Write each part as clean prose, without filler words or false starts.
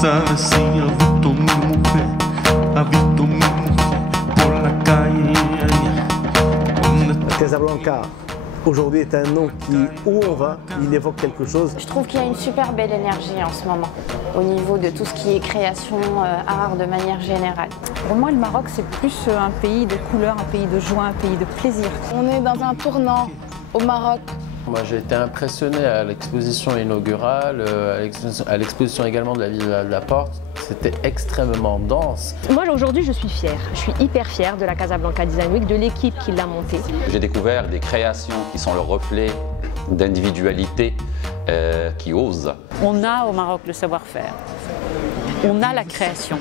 sabes si ha visto mi mujer, ha visto mi mujer por la calle. Casablanca, aujourd'hui, est un nom qui, où on va, il évoque quelque chose. Je trouve qu'il y a une super belle énergie en ce moment, au niveau de tout ce qui est création, art de manière générale. Pour moi, le Maroc, c'est plus un pays de couleurs, un pays de joie, un pays de plaisir. On est dans un tournant au Maroc. Moi, j'ai été impressionné à l'exposition inaugurale, à l'exposition également de la ville de la Porte. C'était extrêmement dense. Moi, aujourd'hui, je suis fière. Je suis hyper fière de la Casablanca Design Week, de l'équipe qui l'a montée. J'ai découvert des créations qui sont le reflet d'individualité qui osent. On a au Maroc le savoir-faire. On a la création.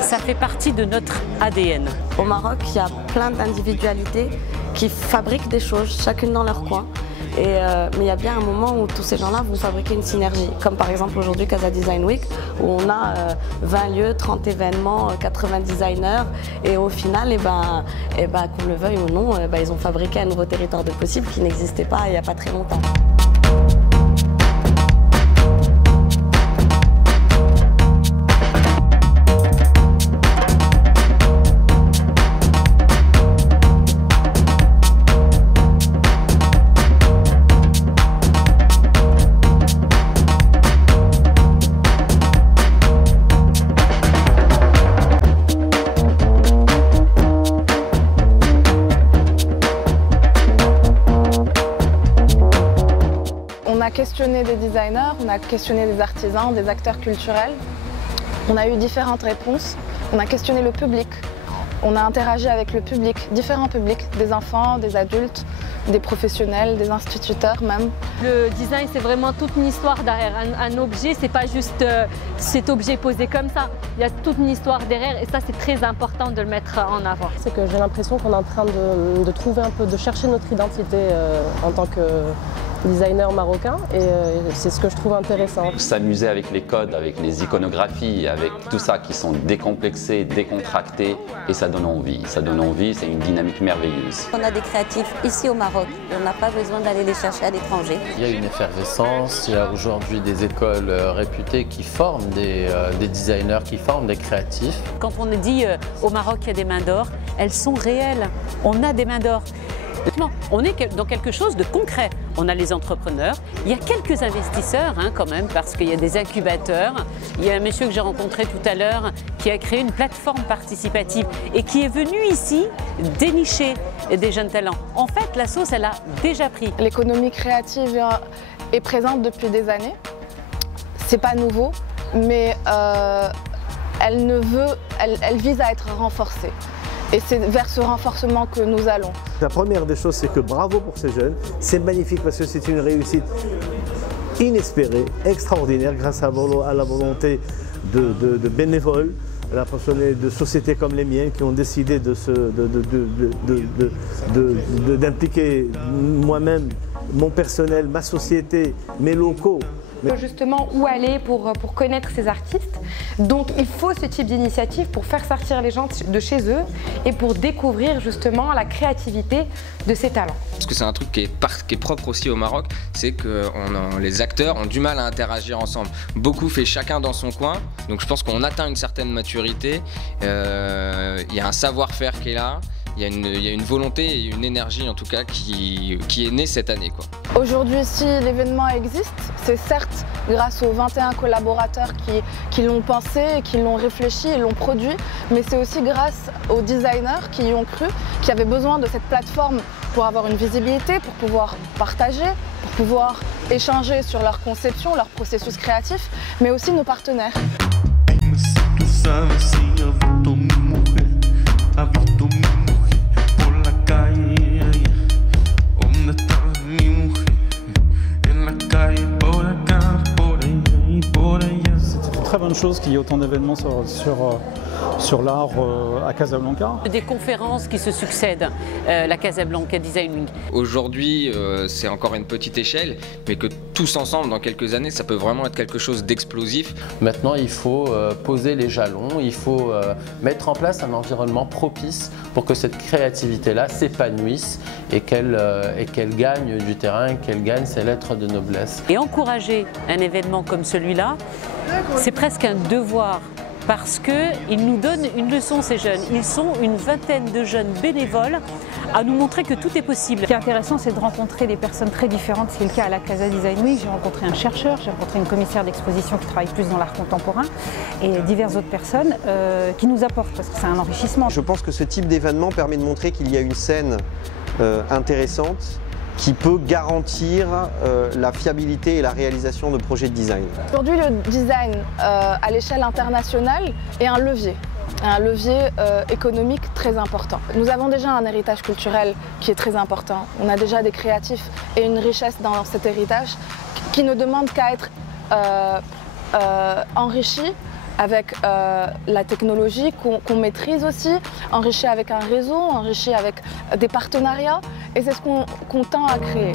Ça fait partie de notre ADN. Au Maroc, il y a plein d'individualités qui fabriquent des choses, chacune dans leur coin. Mais il y a bien un moment où tous ces gens-là vont fabriquer une synergie. Comme par exemple aujourd'hui Casa Design Week, où on a 20 lieux, 30 événements, 80 designers. Et au final, qu'on le veuille ou non, ils ont fabriqué un nouveau territoire de possible qui n'existait pas il n'y a pas très longtemps. On a questionné des designers, on a questionné des artisans, des acteurs culturels. On a eu différentes réponses. On a questionné le public. On a interagi avec le public, différents publics, des enfants, des adultes, des professionnels, des instituteurs même. Le design, c'est vraiment toute une histoire derrière. Un objet, c'est pas juste cet objet posé comme ça. Il y a toute une histoire derrière et ça, c'est très important de le mettre en avant. C'est que j'ai l'impression qu'on est en train de trouver un peu, de chercher notre identité en tant que designer marocain et c'est ce que je trouve intéressant. S'amuser avec les codes, avec les iconographies, avec tout ça qui sont décomplexés, décontractés et ça donne envie. Ça donne envie, c'est une dynamique merveilleuse. On a des créatifs ici au Maroc et on n'a pas besoin d'aller les chercher à l'étranger. Il y a une effervescence, il y a aujourd'hui des écoles réputées qui forment des designers, qui forment des créatifs. Quand on dit au Maroc il y a des mains d'or, elles sont réelles. On a des mains d'or. On est dans quelque chose de concret. On a les entrepreneurs, il y a quelques investisseurs quand même parce qu'il y a des incubateurs. Il y a un monsieur que j'ai rencontré tout à l'heure qui a créé une plateforme participative et qui est venu ici dénicher des jeunes talents. En fait, la sauce, elle a déjà pris. L'économie créative est présente depuis des années. C'est pas nouveau, mais elle vise à être renforcée. Et c'est vers ce renforcement que nous allons. La première des choses, c'est que bravo pour ces jeunes. C'est magnifique parce que c'est une réussite inespérée, extraordinaire, grâce à la volonté de bénévoles, à la volonté de sociétés comme les miennes qui ont décidé d'impliquer moi-même, mon personnel, ma société, mes locaux. Justement où aller pour connaître ces artistes. Donc il faut ce type d'initiative pour faire sortir les gens de chez eux et pour découvrir justement la créativité de ces talents. Parce que c'est un truc qui est propre aussi au Maroc, c'est que les acteurs ont du mal à interagir ensemble. Beaucoup fait chacun dans son coin, donc je pense qu'on atteint une certaine maturité, il y a un savoir-faire qui est là. Il y a une volonté et une énergie en tout cas qui est née cette année. Aujourd'hui, si l'événement existe, c'est certes grâce aux 21 collaborateurs qui l'ont pensé, qui l'ont réfléchi et l'ont produit, mais c'est aussi grâce aux designers qui y ont cru, qui avaient besoin de cette plateforme pour avoir une visibilité, pour pouvoir partager, pour pouvoir échanger sur leur conception, leur processus créatif, mais aussi nos partenaires. Très bonne chose qu'il y ait autant d'événements sur l'art à Casablanca. Des conférences qui se succèdent, la Casablanca Design Week. Aujourd'hui, c'est encore une petite échelle, mais que tous ensemble, dans quelques années, ça peut vraiment être quelque chose d'explosif. Maintenant, il faut poser les jalons, il faut mettre en place un environnement propice pour que cette créativité-là s'épanouisse et qu'elle gagne du terrain, qu'elle gagne ses lettres de noblesse. Et encourager un événement comme celui-là, c'est presque un devoir. Parce qu'ils nous donnent une leçon, ces jeunes. Ils sont une vingtaine de jeunes bénévoles à nous montrer que tout est possible. Ce qui est intéressant, c'est de rencontrer des personnes très différentes. C'est le cas à la Casa Design Week. J'ai rencontré un chercheur, j'ai rencontré une commissaire d'exposition qui travaille plus dans l'art contemporain et diverses autres personnes qui nous apportent, parce que c'est un enrichissement. Je pense que ce type d'événement permet de montrer qu'il y a une scène intéressante qui peut garantir la fiabilité et la réalisation de projets de design. Aujourd'hui, le design à l'échelle internationale est un levier économique très important. Nous avons déjà un héritage culturel qui est très important. On a déjà des créatifs et une richesse dans cet héritage qui ne demande qu'à être enrichi avec la technologie qu'on maîtrise aussi, enrichi avec un réseau, enrichi avec des partenariats, et c'est ce qu'on tend à créer.